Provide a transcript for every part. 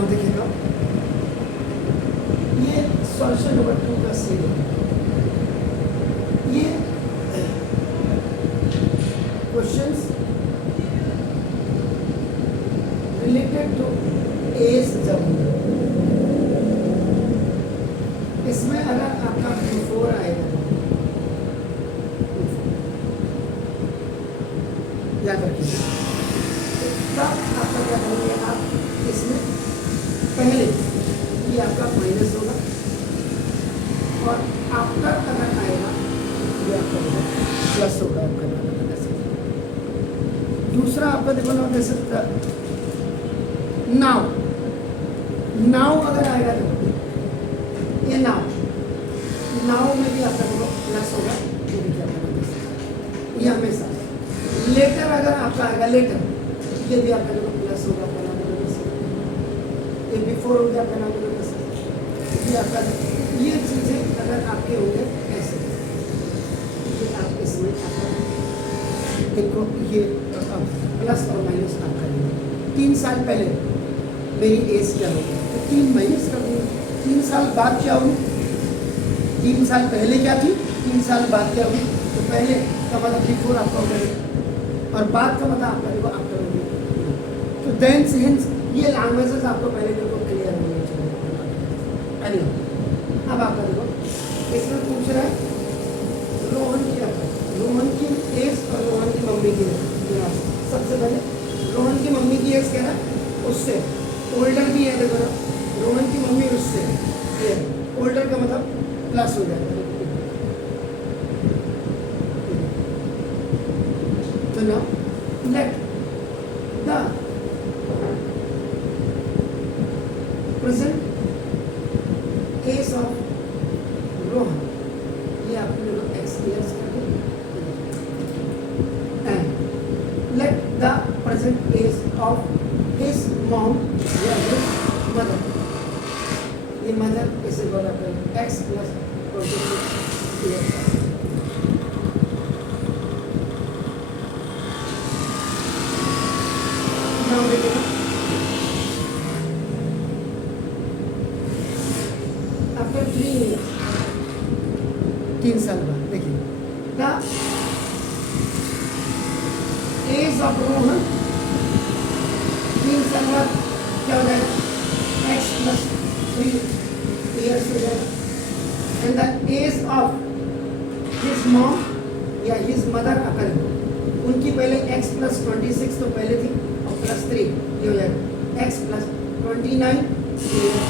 Now देखिएगा, ये solution number 2 का सी है। ये क्वेश्चंस रिलेटेड टू एज जब इसमें अगर आपका बिफोर आएगा, याद रखिए, तब आपका क्या करेंगे आप इसमें पहले ये आपका माइनस होगा और आफ्टर अगर आएगा ये आपका प्लस होगा। आपका दूसरा आपका देखो ना, जैसे नाउ, नाउ अगर आएगा तो ये नाउ, नाउ में भी आपका देखो प्लस होगा, ये भी क्या होगा, ये हमेशा। लेटर अगर आपका आएगा लेटर, ये भी आपका देखो प्लस होगा, ये बिफोर हो गया आपका नाम, ये आपका। ये चीज़ें अगर आपके होंगे ऐसे, ये आप इसमें देखो ये प्लस और माइनस आप करेंगे। 3 साल पहले मेरी एज क्या होगी तो 3 माइनस कर दूँगा। 3 साल बाद क्या होगी, 3 साल पहले क्या थी, 3 साल बाद क्या होगी, तो पहले का मतलब बिफोर आपका हो जाएगा और बाद का मतलब आपका देखो आफ्टर होगी। तो देन हिंस ये लैंग्वेजेस आपको पहले देखो क्लियर होनी चाहिए। अब आपका देखो इसमें पूछ रहा है रोहन की, रोहन की एज और रोहन की मम्मी की एज। सबसे पहले रोहन की मम्मी की एज कह रहा है, उससे ओल्डर भी है देखो ना, रोहन की मम्मी उससे ये ओल्डर का मतलब प्लस हो जाएगा। तो ना let the present age of Rohan, ये आपने लोग एक्सपीरियंस करके, and let the present age of his mom या हिज मदर, ये मदर इसे बोला करते एक्स प्लस 26 ईयर्स। नाउ देखिए आफ्टर 3 years, 3 साल बाद देखिए द एज ऑफ रोहन, 3 साल बाद क्या हो जाएगा, एक्स प्लस 3 ईयर्स हो जाएगा। And the age of his mom या हिज मदर अकल, उनकी पहले एक्स प्लस 26 तो पहले थी और प्लस 3 ये हो जाएगा एक्स प्लस 29 ईयर्स।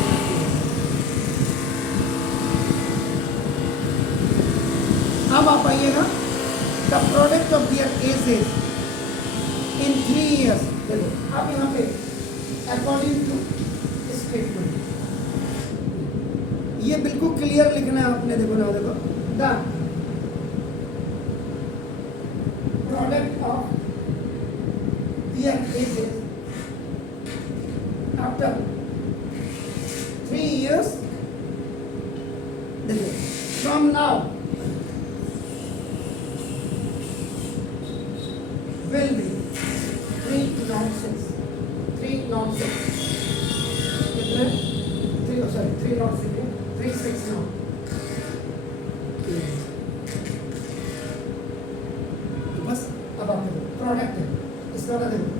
अब आप आइएगा the product of their ages in 3 years। देखो आप यहाँ पे अकॉर्डिंग टू स्टेटमेंट ये बिल्कुल क्लियर लिखना है आपने। देखो ना, देखो the product of their ages after 3 years, देखो फ्रॉम नाउ will be 306 कितने 306 बस। अब आप देखो प्रोडक्ट है इसका, ना देखो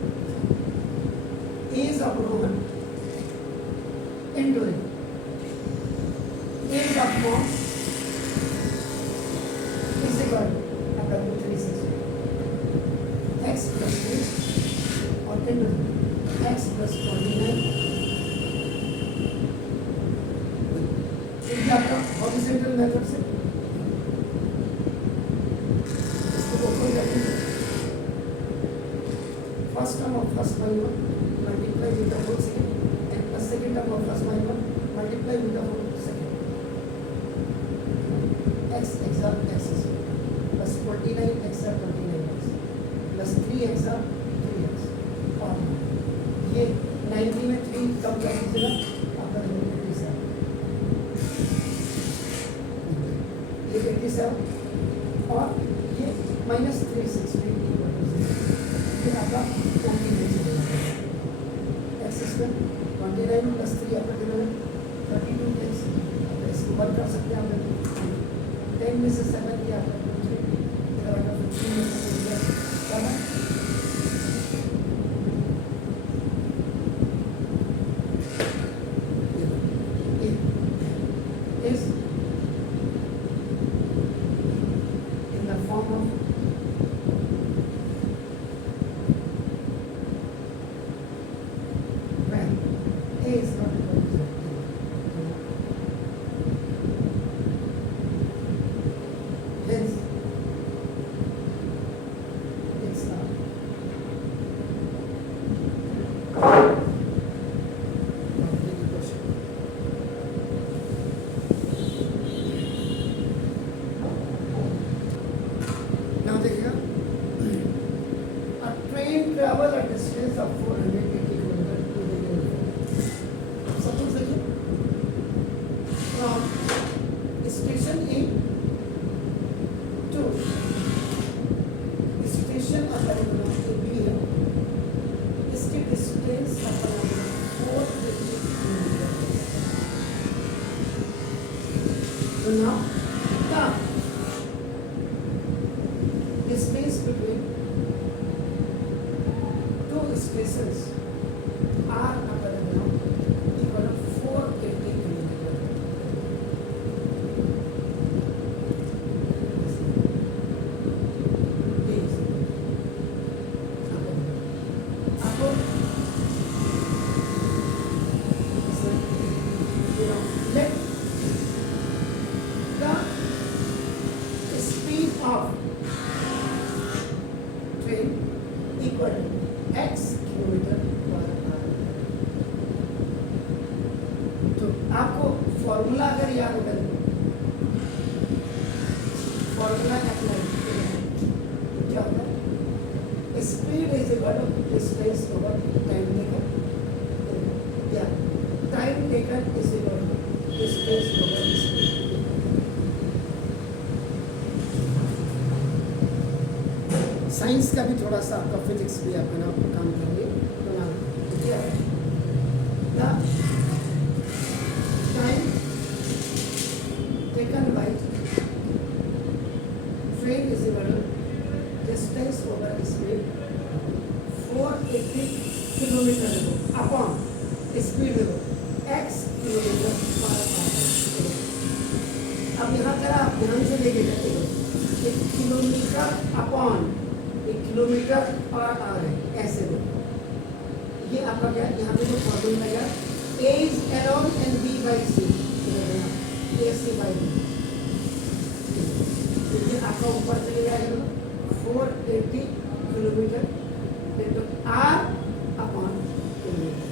age of Rohan into age of mom is equal to 360 x plus 3 और into x plus 29। ये आपका हॉरिजॉन्टल मेथड से इसको ओपन करके first term of first y1 multiply with the whole second and plus second term of first y1 multiply with the whole second, x x plus 49 x 29 plus 3x 3x और ये 90 में 3 कम कर दीजिएगा आपका 87, ये 87 और ये माइनस 360 फिर आपका 40 एक्स स्क्वायर 29 + 3 आपका कितना है 32 डेज। इसको वर्क कर सकते हैं आप 10 में से 7 किया आपका 15 में से 7 is in the form of when A is not equal to 0. Hence, it's not. Now देखिएगा, a train travel a distance of 480 kilometers to the Union. Suppose देखिए, from station A to station upon B है, इसकी distance upon 480 kilometers. So now, the space between two stations are equal to 480 kilometers. Let the speed of train equal to x kilometre per our. तो आपको formula अगर याद हो formula apply तो क्या होता है speed is equal to distance over time taken या time taken is equal to distance over speed. Science का भी थोड़ा सा आपका फिजिक्स भी आपका ना काम करेंगे तो ना क्या है time taken by train is equal to distance over speed 480 kilometre upon speed x kilometre per hour. अब यहाँ जरा आप ध्यान से लेके जाइए 1 kilometre upon 1 kilometre per hour है ऐसे में ये आपका क्या यहाँ पे जो फॉर्मूला लगा a is around and b by c a c by b तो ये आपका ऊपर चले जाएगा 480 kilometre into r upon kilometre.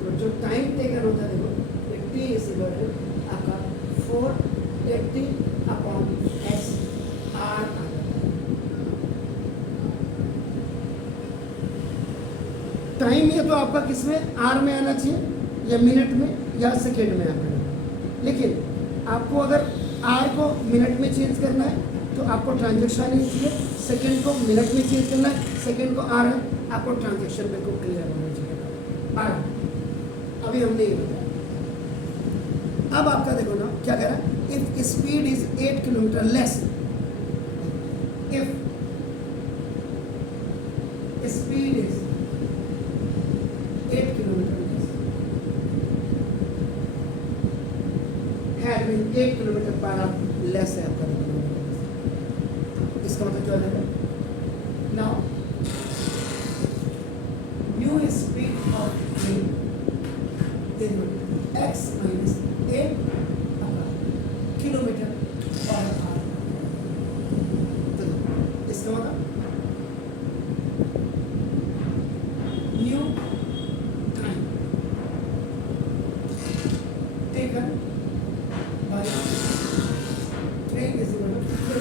तो जो टाइम टेकन होता है देखो 80 इज इक्वल टू आपका 480 अपॉन x r टाइम ये तो आपका किसमें आर में आना चाहिए या मिनट में या सेकेंड में आना है, लेकिन आपको अगर आर को मिनट में चेंज करना है तो आपको ट्रांजेक्शन ही चाहिए, सेकेंड को मिनट में चेंज करना है, सेकेंड को आर है, आपको ट्रांजेक्शन बिल्कुल क्लियर होना चाहिए। आर अभी हमने ये बताया। अब आपका देखो ना क्या कह रहा है if speed is 8 kilometre less, if speed is 8 kilometre है 8 किलोमीटर पर आवर लेस है आपका, इसका मतलब क्या है now new speed of train is x minus 8 kilometre per our. तो इसका मतलब new taken by train is equal to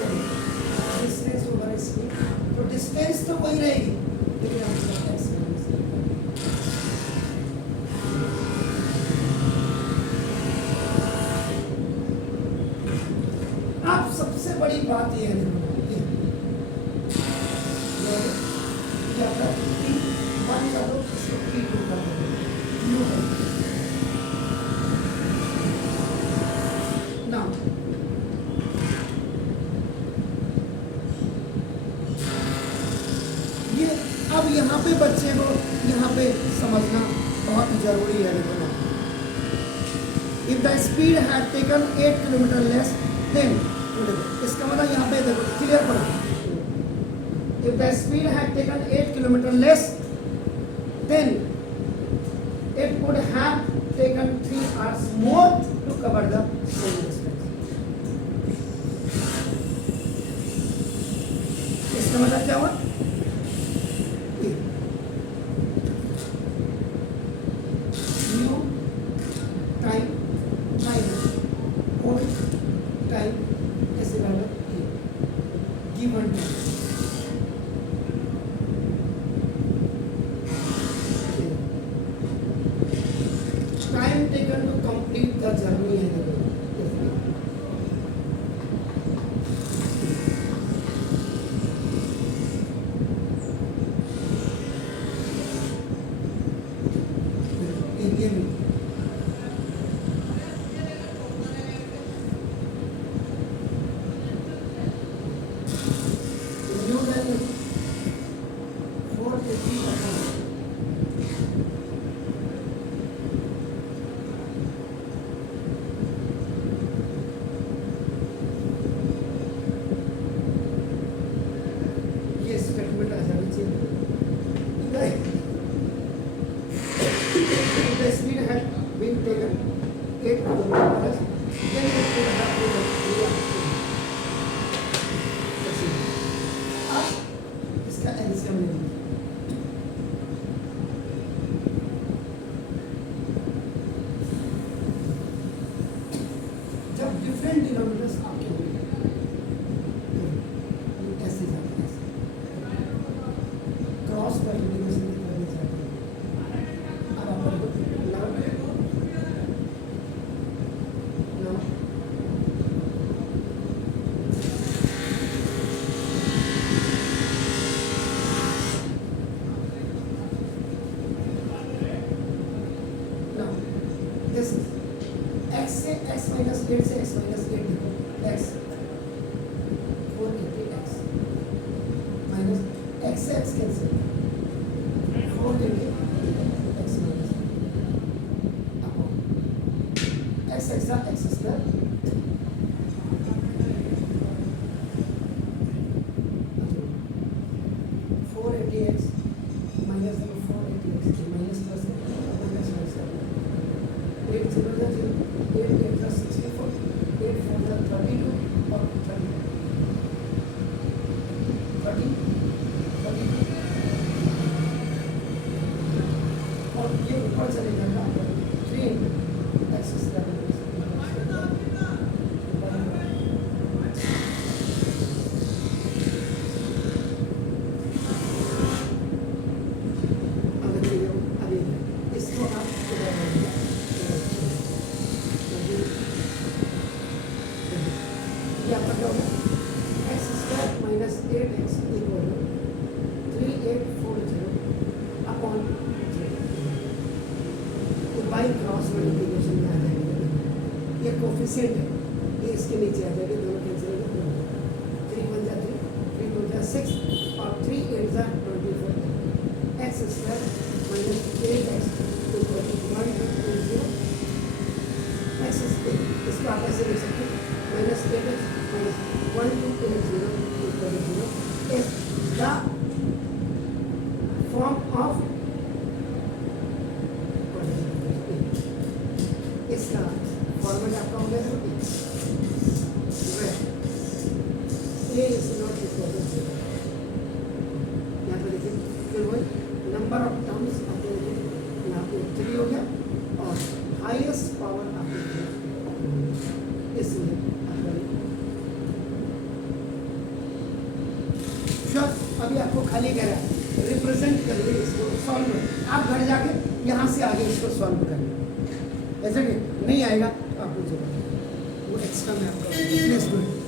distance over speed। तो डिस्टेंस तो वही रहेगी लेकिन आपको x आप सबसे बड़ी बात ये है क्या वन का दो इसको 2 कर दो पे बच्चे को यहाँ पे समझना बहुत जरूरी है। देखो ना, if the speed had taken 8 kilometre less than, इसका मतलब यहाँ पे देखो क्लियर पड़ा, if the speed had taken 8 kilometre less than it would have taken 3 hours more to cover the same distance. इसका मतलब क्या हुआ? New time minus old time is equal to given time. Time taken to complete the journey है देखो, ये भी new value 450 statement आ जानी चाहिए। The speed had been taken 8 kilometers, then it would have taken 3 hours. अब इसका LCM ले लीजिए। जब डिफरेंट किलोमीटर्स आपके होंगे ऐसे जाते हैं, क्रॉस मल्टीप्लिकेशन करनी चाहिए। अब आप दिस x से x minus 8 से x minus 8 देखो, x 480x minus x से x cancel, 480 x minus upon x extra x square और ये ऊपर चले जाएगा 3x स्क्वायर। इसको आप क्या होगा, x square minus 8x equal 3840 upon by cross multiplication में आ जाएंगे। ये कोफिशिएंट है, ये इसके नीचे आ जाएंगे, दोनों कैंसिल हो जाएंगे। 3 1 जा 3, 3 2 जा 6 और 3 8 जा 24। x square minus 8x equal 120 x square, इसको आप ऐसे लिख सकते हैं minus 8x minus 1280 equal 0 is the form of इसका फॉर्मेट आपका हो गया ए इज नॉट इक्वल टू 0। यहाँ पे देखिए फिर वही नंबर ऑफ टर्म्स आपको यहाँ पे 3 हो गया और हाईएस्ट पावर आपको इसलिए अभी आपको खाली कह रहा है रिप्रेजेंट करिए इसको, सॉल्व आप घर जाके यहाँ से आगे इसको सॉल्व करिए। ऐसा नहीं आएगा तो आप मुझे वो एक्स्ट्रा में आपका